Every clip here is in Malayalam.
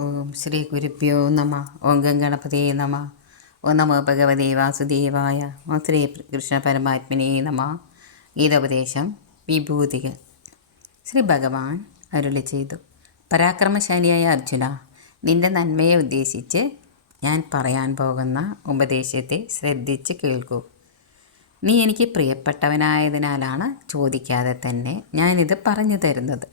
ഓം ശ്രീ ഗുരുഭ്യോ നമ. ഓം ഗംഗണപതിയെ നമ. ഓ നമോ ഭഗവതേ വാസുദേവായ. ഓ ശ്രീ കൃഷ്ണ പരമാത്മനെ നമ. ഗീതോപദേശം വിഭൂതികൾ. ശ്രീ ഭഗവാൻ അരുളി ചെയ്തു. പരാക്രമശാലിയായ അർജുന നിന്റെ നന്മയെ ഉദ്ദേശിച്ച് ഞാൻ പറയാൻ പോകുന്ന ഉപദേശത്തെ ശ്രദ്ധിച്ച് കേൾക്കൂ. നീ എനിക്ക് പ്രിയപ്പെട്ടവനായതിനാലാണ് ചോദിക്കാതെ തന്നെ ഞാനിത് പറഞ്ഞു തരുന്നത്.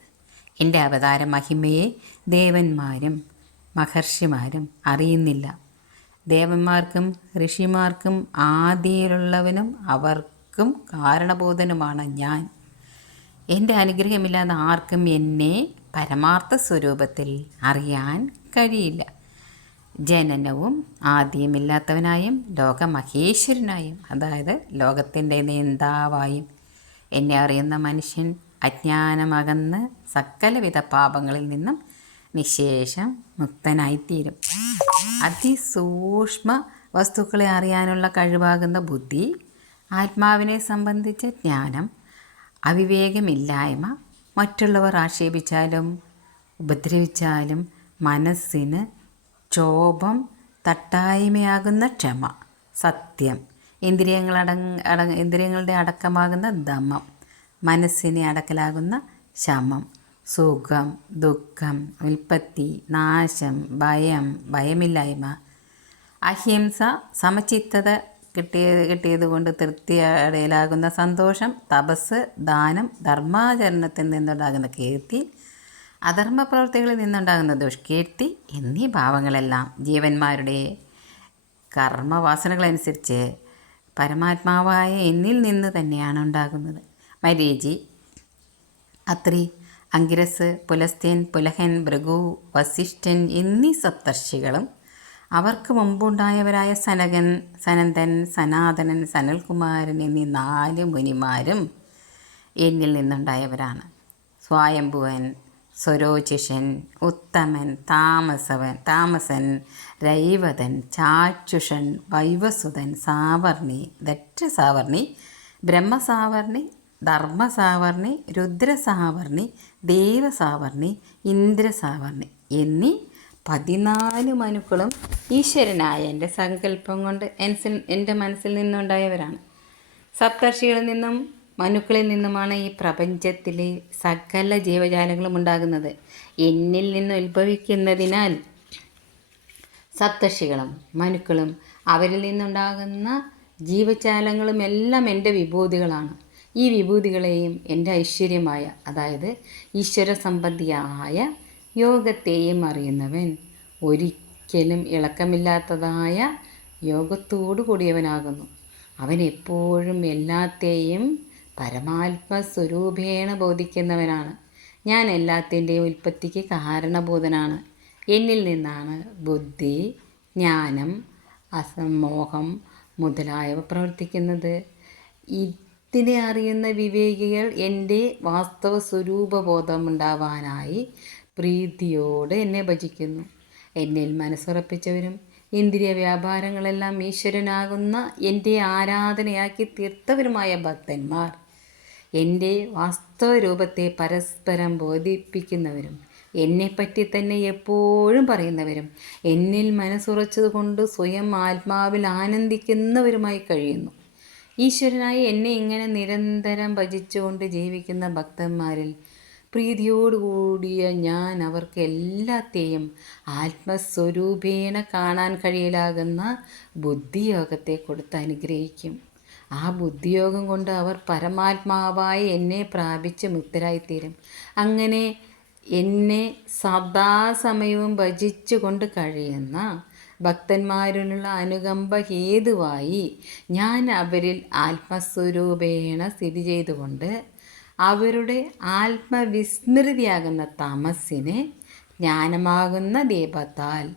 എന്റെ അവതാര മഹിമയെ ദേവന്മാരും മഹർഷിമാരും അറിയുന്നില്ല. ദേവന്മാർക്കും ഋഷിമാർക്കും ആദിയിലുള്ളവനും അവർക്കും കാരണബോധനുമാണ് ഞാൻ. എന്റെ അനുഗ്രഹമില്ലാതെ ആർക്കും എന്നെ പരമാർത്ഥ സ്വരൂപത്തിൽ അറിയാൻ കഴിയില്ല. ജനനവും ആദ്യമില്ലാത്തവനായും ലോകമഹേശ്വരനായും അതായത് ലോകത്തിന്റെ നേന്താവായും എന്നെ അറിയുന്ന മനുഷ്യൻ അജ്ഞാനമകന്ന് സകലവിധ പാപങ്ങളിൽ നിന്നും നിശേഷം മുക്തനായിത്തീരും. അതിസൂക്ഷ്മ വസ്തുക്കളെ അറിയാനുള്ള കഴിവാകുന്ന ബുദ്ധി ആത്മാവിനെ സംബന്ധിച്ച ജ്ഞാനം അവിവേകമില്ലായ്മ മറ്റുള്ളവർ ആക്ഷേപിച്ചാലും ഉപദ്രവിച്ചാലും മനസ്സിന് ക്ഷോഭം തട്ടായ്മയാകുന്ന ക്ഷമ സത്യം ഇന്ദ്രിയങ്ങളടങ് അട ഇന്ദ്രിയങ്ങളുടെ അടക്കമാകുന്ന ദമം മനസ്സിനെ അടക്കലാകുന്ന ശമം. സുഖം ദുഃഖം ഉൽപ്പത്തി നാശം ഭയം ഭയമില്ലായ്മ അഹിംസ സമചിത്തത കിട്ടിയ കിട്ടിയത് കൊണ്ട് തൃപ്തിയടയിലാകുന്ന സന്തോഷം തപസ് ദാനം ധർമാചരണത്തിൽ നിന്നുണ്ടാകുന്ന കീർത്തി അധർമ്മ പ്രവൃത്തികളിൽ നിന്നുണ്ടാകുന്ന ദുഷ്കീർത്തി എന്നീ ഭാവങ്ങളെല്ലാം ജീവന്മാരുടെ കർമ്മവാസനകളനുസരിച്ച് പരമാത്മാവായ എന്നിൽ നിന്ന് തന്നെയാണ് ഉണ്ടാകുന്നത്. മരീചി അത്രി അങ്കിരസ് പുലസ്ത്യൻ പുലഹൻ ഭൃഗു വസിഷ്ഠൻ എന്നീ സപ്തർഷികളും അവർക്ക് മുമ്പുണ്ടായവരായ സനകൻ സനന്ദൻ സനാതനൻ സനൽകുമാരൻ എന്നീ നാല് മുനിമാരും എന്നിൽ നിന്നുണ്ടായവരാണ്. സ്വായംഭുവൻ സ്വരോചിഷൻ ഉത്തമൻ താമസവൻ താമസൻ രൈവതൻ ചാക്ഷുഷൻ വൈവസുതൻ സാവർണി ദക്ഷസാവർണി ബ്രഹ്മസാവർണി ധർമ്മസാവർണി രുദ്രസാവർണി ദേവസാവർണി ഇന്ദ്രസാവർണി എന്നീ പതിനാല് മനുക്കളും ഈശ്വരനായ എന്റെ സങ്കല്പം കൊണ്ട് എൻസിൽ എന്റെ മനസ്സിൽ നിന്നുണ്ടായവരാണ്. സപ്തർഷികളിൽ നിന്നും മനുക്കളിൽ നിന്നുമാണ് ഈ പ്രപഞ്ചത്തിലെ സകല ജീവജാലങ്ങളും ഉണ്ടാകുന്നത്. എന്നിൽ നിന്ന് ഉത്ഭവിക്കുന്നതിനാൽ സപ്തർഷികളും മനുക്കളും അവരിൽ നിന്നുണ്ടാകുന്ന ജീവജാലങ്ങളും എല്ലാം എന്റെ വിഭൂതികളാണ്. ഈ വിഭൂതികളെയും എന്റെ ഐശ്വര്യമായ അതായത് ഈശ്വര സംബന്ധിയായ യോഗത്തെയും അറിയുന്നവൻ ഒരിക്കലും ഇളക്കമില്ലാത്തതായ യോഗത്തോടു കൂടിയവനാകുന്നു. അവൻ എപ്പോഴും എല്ലാത്തെയും പരമാത്മ സ്വരൂപേണ ബോധിക്കുന്നവനാണ്. ഞാൻ എല്ലാത്തിന്റെയും ഉൽപ്പത്തിക്ക് കാരണഭൂതനാണ്. എന്നിൽ നിന്നാണ് ബുദ്ധി ജ്ഞാനം അസമോഹം മുതലായവ പ്രവർത്തിക്കുന്നത്. ഇതിനെ അറിയുന്ന വിവേകികൾ എന്റെ വാസ്തവ സ്വരൂപബോധമുണ്ടാവാനായി പ്രീതിയോടെ എന്നെ ഭജിക്കുന്നു. എന്നിൽ മനസ്സുറപ്പിച്ചവരും ഇന്ദ്രിയ വ്യാപാരങ്ങളെല്ലാം ഈശ്വരനാകുന്ന എന്റെ ആരാധനയാക്കി തീർത്തവരുമായ ഭക്തന്മാർ എന്റെ വാസ്തവ രൂപത്തെ പരസ്പരം ബോധിപ്പിക്കുന്നവരും എന്നെപ്പറ്റി തന്നെ എപ്പോഴും പറയുന്നവരും എന്നിൽ മനസ്സുറച്ചതുകൊണ്ട് സ്വയം ആത്മാവിൽ ആനന്ദിക്കുന്നവരുമായി കഴിയുന്നു. ഈശ്വരനായി എന്നെ ഇങ്ങനെ നിരന്തരം ഭജിച്ചുകൊണ്ട് ജീവിക്കുന്ന ഭക്തന്മാരിൽ പ്രീതിയോടുകൂടിയ ഞാൻ അവർക്ക് എല്ലാത്തെയും ആത്മസ്വരൂപേണ കാണാൻ കഴിയലാകുന്ന ബുദ്ധിയോഗത്തെ കൊടുത്ത് അനുഗ്രഹിക്കും. ആ ബുദ്ധിയോഗം കൊണ്ട് അവർ പരമാത്മാവായി എന്നെ പ്രാപിച്ച് മുക്തരായിത്തീരും. അങ്ങനെ എന്നെ സദാസമയവും ഭജിച്ചുകൊണ്ട് കഴിയുന്ന ഭക്തന്മാരിലുള്ള അനുകമ്പ ഹേതുവായി ഞാൻ അവരിൽ ആത്മസ്വരൂപേണ സ്ഥിതി ചെയ്തുകൊണ്ട് അവരുടെ ആത്മവിസ്മൃതിയാകുന്ന തമസ്സിനെ ജ്ഞാനമാകുന്ന ദീപത്താൽ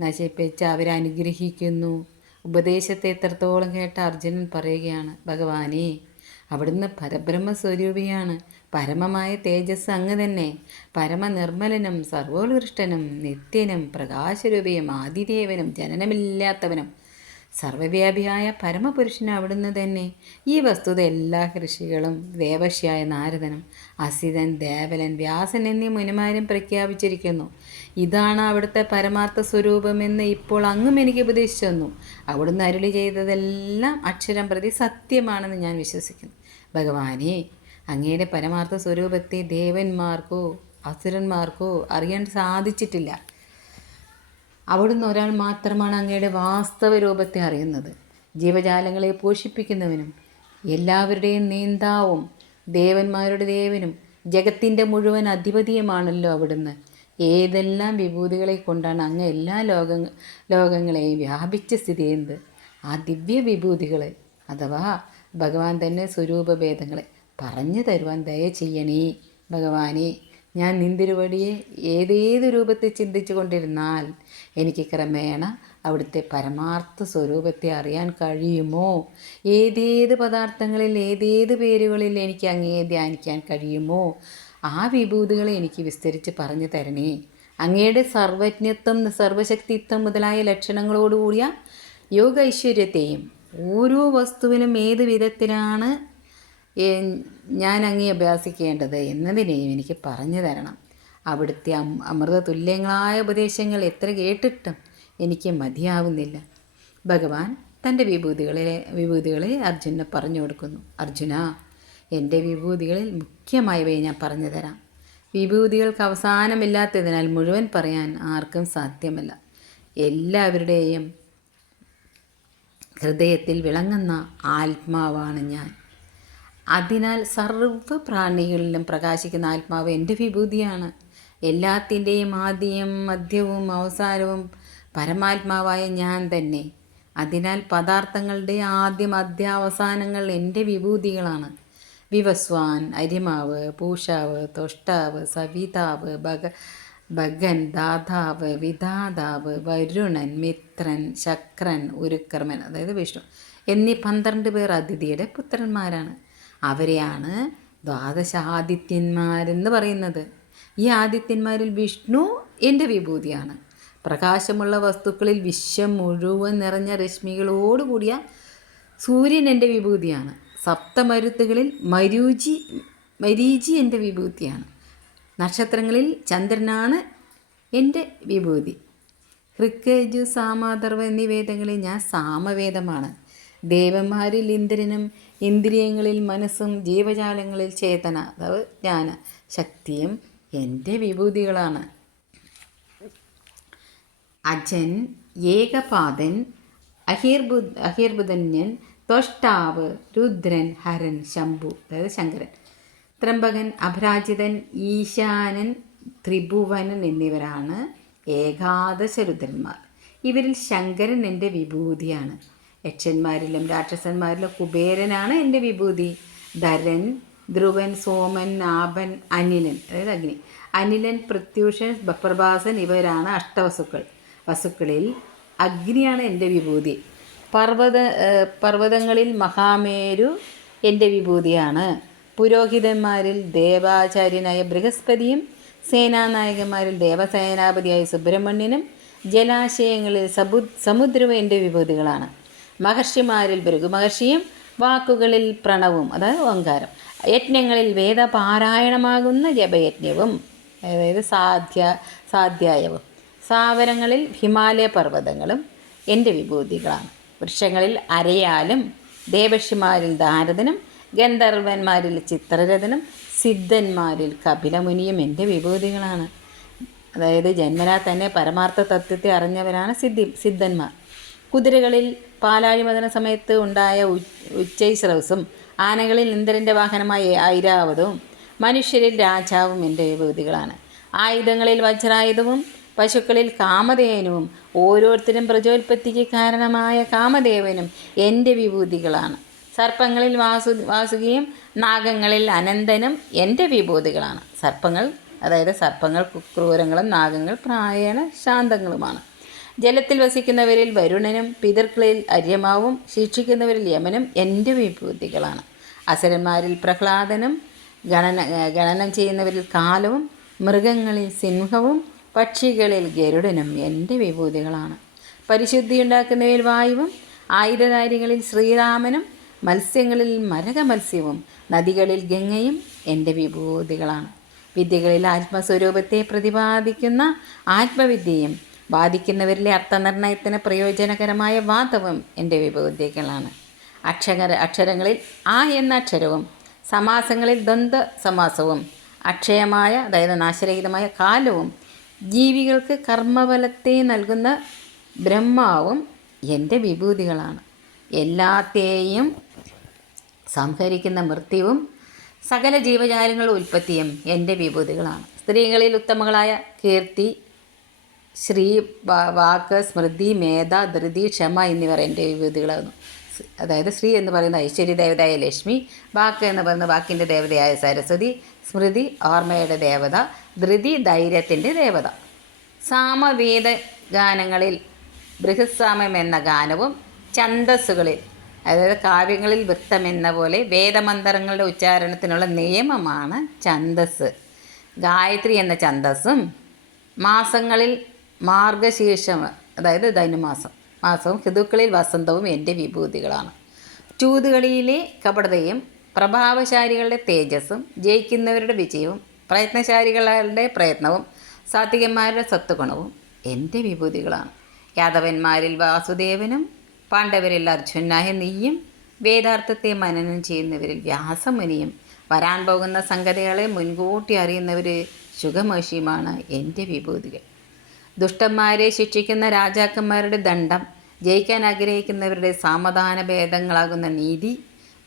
നശിപ്പിച്ച് അവരനുഗ്രഹിക്കുന്നു. ഉപദേശത്തെ എത്രത്തോളം കേട്ട അർജുനൻ പറയുകയാണ് ഭഗവാനെ അവിടുന്ന് പരബ്രഹ്മസ്വരൂപിയാണ്. പരമമായ തേജസ് അങ്ങ് തന്നെ. പരമനിർമ്മലനും സർവോത്കൃഷ്ടനും നിത്യനും പ്രകാശരൂപിയും ആദിദേവനും ജനനമില്ലാത്തവനും സർവവ്യാപിയായ പരമപുരുഷൻ അവിടുന്ന് തന്നെ. ഈ വസ്തുത എല്ലാ ഋഷികളും ദേവശ്യായ നാരദനും അസിതൻ ദേവലൻ വ്യാസൻ എന്നീ മുനിമാരും പ്രഖ്യാപിച്ചിരിക്കുന്നു. ഇതാണ് അവിടുത്തെ പരമാർത്ഥ സ്വരൂപമെന്ന് ഇപ്പോൾ അങ്ങും എനിക്ക് ഉപദേശിച്ചു തന്നു. അവിടുന്ന് അരുളി ചെയ്തതെല്ലാം അക്ഷരം പ്രതി സത്യമാണെന്ന് ഞാൻ വിശ്വസിക്കുന്നു. ഭഗവാനെ അങ്ങയുടെ പരമാർത്ഥ സ്വരൂപത്തെ ദേവന്മാർക്കോ അസുരന്മാർക്കോ അറിയാൻ സാധിച്ചിട്ടില്ല. അവിടുന്ന് ഒരാൾ മാത്രമാണ് അങ്ങയുടെ വാസ്തവ രൂപത്തെ അറിയുന്നത്. ജീവജാലങ്ങളെ പോഷിപ്പിക്കുന്നവനും എല്ലാവരുടെയും നീന്താവും ദേവന്മാരുടെ ദേവനും ജഗത്തിന്റെ മുഴുവൻ അധിപതിയുമാണല്ലോ അവിടുന്ന്. ഏതെല്ലാം വിഭൂതികളെ കൊണ്ടാണ് അങ്ങ് എല്ലാ ലോക ലോകങ്ങളെയും വ്യാപിച്ച സ്ഥിതി ചെയ്യുന്നത്? ആ ദിവ്യ വിഭൂതികളെ അഥവാ ഭഗവാൻ തന്നെ സ്വരൂപഭേദങ്ങളെ. പറഞ്ഞു തരുവാൻ ദയ ചെയ്യണേ ഭഗവാനെ. ഞാൻ നിന്തിരുവടിയെ ഏതേത് രൂപത്തിൽ ചിന്തിച്ചു കൊണ്ടിരുന്നാൽ എനിക്ക് ക്രമേണ അവിടുത്തെ പരമാർത്ഥ സ്വരൂപത്തെ അറിയാൻ കഴിയുമോ? ഏതേത് പദാർത്ഥങ്ങളിൽ ഏതേത് പേരുകളിൽ എനിക്ക് അങ്ങേ ധ്യാനിക്കാൻ കഴിയുമോ? ആ വിഭൂതികളെ എനിക്ക് വിസ്തരിച്ച് പറഞ്ഞു തരണേ. അങ്ങയുടെ സർവജ്ഞത്വം സർവശക്തിത്വം മുതലായ ലക്ഷണങ്ങളോടുകൂടിയ യോഗ ഐശ്വര്യത്തെയും ഓരോ വസ്തുവിനും ഏത് വിധത്തിലാണ് ഞാൻ അങ്ങേ അഭ്യാസിക്കേണ്ടത് എന്നതിനെയും എനിക്ക് പറഞ്ഞു തരണം. അവിടുത്തെ അമൃത തുല്യങ്ങളായ ഉപദേശങ്ങൾ എത്ര കേട്ടിട്ടും എനിക്ക് മതിയാവുന്നില്ല. ഭഗവാൻ തന്റെ വിഭൂതികളെ വിഭൂതികളെ അർജുനെ പറഞ്ഞു കൊടുക്കുന്നു. അർജുന എന്റെ വിഭൂതികളിൽ മുഖ്യമായവയെ ഞാൻ പറഞ്ഞു തരാം. വിഭൂതികൾക്ക് അവസാനമില്ലാത്തതിനാൽ മുഴുവൻ പറയാൻ ആർക്കും സാധ്യമല്ല. എല്ലാവരുടെയും ഹൃദയത്തിൽ വിളങ്ങുന്ന ആത്മാവാണ് ഞാൻ. അതിനാൽ സർവ പ്രാണികളിലും പ്രകാശിക്കുന്ന ആത്മാവ് എന്റെ വിഭൂതിയാണ്. എല്ലാത്തിന്റെയും ആദ്യം മധ്യവും അവസാനവും പരമാത്മാവായ ഞാൻ തന്നെ. അതിനാൽ പദാർത്ഥങ്ങളുടെ ആദ്യം അധ്യാവസാനങ്ങൾ എന്റെ വിഭൂതികളാണ്. വിവസ്വാൻ അരിമാവ് പൂഷാവ് തൊഷ്ടാവ് സവിതാവ് ഭഗ ഭഗൻ ദാതാവ് വിധാതാവ് വരുണൻ മിത്രൻ ശക്രൻ ഉരുക്കർമ്മൻ അതായത് വിഷ്ണു എന്നീ പന്ത്രണ്ട് പേർ അതിഥിയുടെ പുത്രന്മാരാണ്. അവരെയാണ് ദ്വാദശാദിത്യന്മാരെന്ന് പറയുന്നത്. ഈ ആദിത്യന്മാരിൽ വിഷ്ണു എന്റെ വിഭൂതിയാണ്. പ്രകാശമുള്ള വസ്തുക്കളിൽ വിശ്വം മുഴുവൻ നിറഞ്ഞ രശ്മികളോടുകൂടിയ സൂര്യൻ എന്റെ വിഭൂതിയാണ്. സപ്തമരുത്തുകളിൽ മരൂചി മരീചി എന്റെ വിഭൂതിയാണ്. നക്ഷത്രങ്ങളിൽ ചന്ദ്രനാണ് എന്റെ വിഭൂതി. ഋക്കജു സാമാധർവ എന്നീ വേദങ്ങളിൽ ഞാൻ സാമവേദമാണ്. ദേവന്മാരിൽ ഇന്ദ്രനും ഇന്ദ്രിയങ്ങളിൽ മനസ്സും ജീവജാലങ്ങളിൽ ചേതന. അതായത് ജ്ഞാന. ശക്തിയും എന്റെ വിഭൂതികളാണ്. അജൻ ഏകപാതൻ അഹീർബുദ് അഹീർബുദന്യൻ തൊഷ്ടാവ് രുദ്രൻ ഹരൻ ശംഭു അതായത് ശങ്കരൻ. ത്രംബകൻ അപരാജിതൻ ഈശാനൻ ത്രിഭുവനൻ എന്നിവരാണ് ഏകാദശ രുദ്രന്മാർ ഇവരിൽ ശങ്കരൻ എന്റെ വിഭൂതിയാണ്. യക്ഷന്മാരിലും രാക്ഷസന്മാരിലും കുബേരനാണ് എന്റെ വിഭൂതി. ധരൻ ധ്രുവൻ സോമൻ നാഭൻ അനിലൻ അതായത് അഗ്നി. അനിലൻ പ്രത്യൂഷൻ പ്രഭാസൻ ഇവരാണ് അഷ്ടവസുക്കൾ. വസുക്കളിൽ അഗ്നിയാണ് എന്റെ വിഭൂതി. പർവത പർവതങ്ങളിൽ മഹാമേരു എന്റെ വിഭൂതിയാണ്. പുരോഹിതന്മാരിൽ ദേവാചാര്യനായ ബൃഹസ്പതിയും സേനാനായകന്മാരിൽ ദേവസേനാപതിയായ സുബ്രഹ്മണ്യനും ജലാശയങ്ങളിൽ സബു സമുദ്രവും എന്റെ വിഭൂതികളാണ്. മഹർഷിമാരിൽ ഭൃഗു മഹർഷിയും വാക്കുകളിൽ പ്രണവും അതായത് ഓങ്കാരം. യജ്ഞങ്ങളിൽ വേദപാരായണമാകുന്ന ജപയജ്ഞവും അതായത് സാധ്യ സാധ്യായവും. സാവരങ്ങളിൽ ഹിമാലയ പർവതങ്ങളും എന്റെ വിഭൂതികളാണ്. വൃക്ഷങ്ങളിൽ അരയാലും ദേവഷിമാരിൽ ദാരദനും ഗന്ധർവന്മാരിൽ ചിത്രരഥനും സിദ്ധന്മാരിൽ കപിലമുനിയും എന്റെ വിഭൂതികളാണ്. അതായത് ജന്മനാ തന്നെ പരമാർത്ഥ തത്വത്തെ അറിഞ്ഞവരാണ് സിദ്ധി സിദ്ധന്മാർ. കുതിരകളിൽ പാലാഴിമതന സമയത്ത് ഉണ്ടായ ഉച്ചൈസ്രവസും ആനകളിൽ ഇന്ദ്രന്റെ വാഹനമായ ഐരാവതവും മനുഷ്യരിൽ രാജാവും എന്റെ വിഭൂതികളാണ് ആയുധങ്ങളിൽ വജ്രായുധവും പശുക്കളിൽ കാമധേനുവും ഓരോരുത്തരും പ്രജോൽപത്തിക്ക് കാരണമായ കാമദേവനും എന്റെ വിഭൂതികളാണ്. സർപ്പങ്ങളിൽ വാസു വാസുകിയും നാഗങ്ങളിൽ അനന്തനും എന്റെ വിഭൂതികളാണ്. സർപ്പങ്ങൾ അതായത് സർപ്പങ്ങൾ ക്രൂരങ്ങളും നാഗങ്ങൾ പ്രായണ ശാന്തങ്ങളുമാണ്. ജലത്തിൽ വസിക്കുന്നവരിൽ വരുണനും പിതൃക്കളിൽ അര്യമാവും ശിക്ഷിക്കുന്നവരിൽ യമനും എന്റെ വിഭൂതികളാണ്. അസുരന്മാരിൽ പ്രഹ്ലാദനും ഗണന ഗണനം ചെയ്യുന്നവരിൽ കാലവും മൃഗങ്ങളിൽ സിംഹവും പക്ഷികളിൽ ഗരുഡനും എന്റെ വിഭൂതികളാണ്. പരിശുദ്ധി ഉണ്ടാക്കുന്നവരിൽ വായുവും ആയുധധാരികളിൽ ശ്രീരാമനും മത്സ്യങ്ങളിൽ മരക മത്സ്യവും നദികളിൽ ഗംഗയും എന്റെ വിഭൂതികളാണ്. വിദ്യകളിൽ ആത്മസ്വരൂപത്തെ പ്രതിപാദിക്കുന്ന ആത്മവിദ്യയും ബാധിക്കുന്നവരിലെ അർത്ഥനിർണയത്തിന് പ്രയോജനകരമായ വാദവും എന്റെ വിഭൂതികളാണ് അക്ഷര അക്ഷരങ്ങളിൽ ആ എന്ന അക്ഷരവും സമാസങ്ങളിൽ ദ്വന്ദ് സമാസവും അക്ഷയമായ അതായത് നാശരഹിതമായ കാലവും ജീവികൾക്ക് കർമ്മഫലത്തെ നൽകുന്ന ബ്രഹ്മാവും എന്റെ വിഭൂതികളാണ്. എല്ലാത്തെയും സംഹരിക്കുന്ന മൃത്യുവും സകല ജീവജാലങ്ങളുടെ ഉൽപ്പത്തിയും എന്റെ വിഭൂതികളാണ്. സ്ത്രീകളിൽ ഉത്തമങ്ങളായ കീർത്തി ശ്രീ വാക്ക് സ്മൃതി മേധ ധൃതി ക്ഷമ എന്നിവർ എന്റെ വിഭൂതികളാകുന്നു അതായത് ശ്രീ എന്ന് പറയുന്ന ഐശ്വര്യ ദേവതയായ ലക്ഷ്മി വാക്ക് എന്ന് പറയുന്ന വാക്കിന്റെ ദേവതയായ സരസ്വതി സ്മൃതി ഓർമ്മയുടെ ദേവത ധൃതി ധൈര്യത്തിന്റെ ദേവത. സാമവേദ ഗാനങ്ങളിൽ ബൃഹസ്സാമം എന്ന ഗാനവും ഛന്ദസ്സുകളിൽ അതായത് കാവ്യങ്ങളിൽ വൃത്തം എന്ന പോലെ വേദമന്ത്രങ്ങളുടെ ഉച്ചാരണത്തിനുള്ള നിയമമാണ് ഛന്ദസ് ഗായത്രി എന്ന ഛന്ദസ്സും മാസങ്ങളിൽ മാർഗശീർഷം അതായത് ധനുമാസം. മാസവും ഋതുക്കളിൽ വസന്തവും എന്റെ വിഭൂതികളാണ്. ചൂതുകളിയിലെ കപടതയും പ്രഭാവശാലികളുടെ തേജസ്സും ജയിക്കുന്നവരുടെ വിജയവും പ്രയത്നശാലികളുടെ പ്രയത്നവും സാത്വികന്മാരുടെ സത്വഗുണവും എന്റെ വിഭൂതികളാണ്. യാദവന്മാരിൽ വാസുദേവനും പാണ്ഡവരിൽ അർജുനായ നീയും വേദാർത്ഥത്തെ മനനം ചെയ്യുന്നവരിൽ വ്യാസമുനിയും വരാൻ പോകുന്ന സംഗതികളെ മുൻകൂട്ടി അറിയുന്നവർ ശുഖമഹിഷിയുമാണ് എന്റെ വിഭൂതികൾ. ദുഷ്ടന്മാരെ ശിക്ഷിക്കുന്ന രാജാക്കന്മാരുടെ ദണ്ഡം ജയിക്കാൻ ആഗ്രഹിക്കുന്നവരുടെ സാമധാന ഭേദങ്ങളാകുന്ന നീതി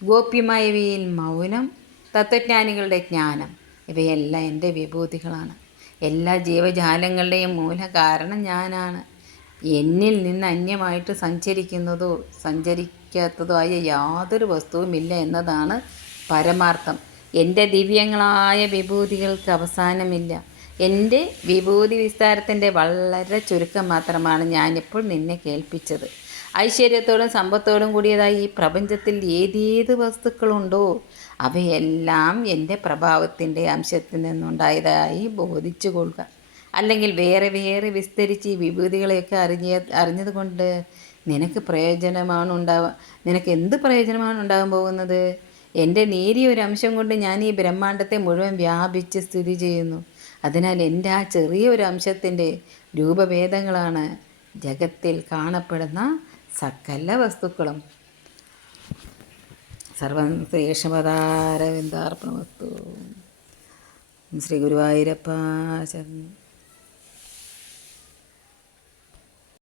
ഗോപ്യമായവയിൽ മൗനം തത്വജ്ഞാനികളുടെ ജ്ഞാനം ഇവയെല്ലാം എന്റെ വിഭൂതികളാണ്. എല്ലാ ജീവജാലങ്ങളുടെയും മൂല കാരണം ഞാനാണ്. എന്നിൽ നിന്ന് അന്യമായിട്ട് സഞ്ചരിക്കുന്നതോ സഞ്ചരിക്കാത്തതോ ആയ യാതൊരു വസ്തുവുമില്ല എന്നതാണ് പരമാർത്ഥം. എന്റെ ദിവ്യങ്ങളായ വിഭൂതികൾക്ക് അവസാനമില്ല. എന്റെ വിഭൂതി വിസ്താരത്തിന്റെ വളരെ ചുരുക്കം മാത്രമാണ് ഞാനിപ്പോൾ നിന്നെ കേൾപ്പിച്ചത്. ഐശ്വര്യത്തോടും സമ്പത്തോടും കൂടിയതായി ഈ പ്രപഞ്ചത്തിൽ ഏതേത് വസ്തുക്കളുണ്ടോ അവയെല്ലാം എന്റെ പ്രഭാവത്തിന്റെ അംശത്തിൽ നിന്നുണ്ടായതായി ബോധിച്ചു കൊള്ളുക അല്ലെങ്കിൽ വേറെ വേറെ വിസ്തരിച്ച് ഈ വിഭൂതികളെയൊക്കെ അറിഞ്ഞ അറിഞ്ഞതുകൊണ്ട് നിനക്ക് പ്രയോജനമാണ് ഉണ്ടാവുക നിനക്ക് എന്ത് പ്രയോജനമാണ് ഉണ്ടാകാൻ പോകുന്നത്? എന്റെ നേരിയ ഒരു അംശം കൊണ്ട് ഞാൻ ഈ ബ്രഹ്മാണ്ടത്തെ മുഴുവൻ വ്യാപിച്ച് സ്ഥിതി ചെയ്യുന്നു. അതിനാൽ എന്റെ ആ ചെറിയൊരു അംശത്തിന്റെ രൂപഭേദങ്ങളാണ് ജഗത്തിൽ കാണപ്പെടുന്ന സകല വസ്തുക്കളും. സർവം ശ്രീകൃഷ്ണപദാരവിന്ദാർപ്പണ വസ്തു ശ്രീ ഗുരുവായൂരപ്പ ശരണം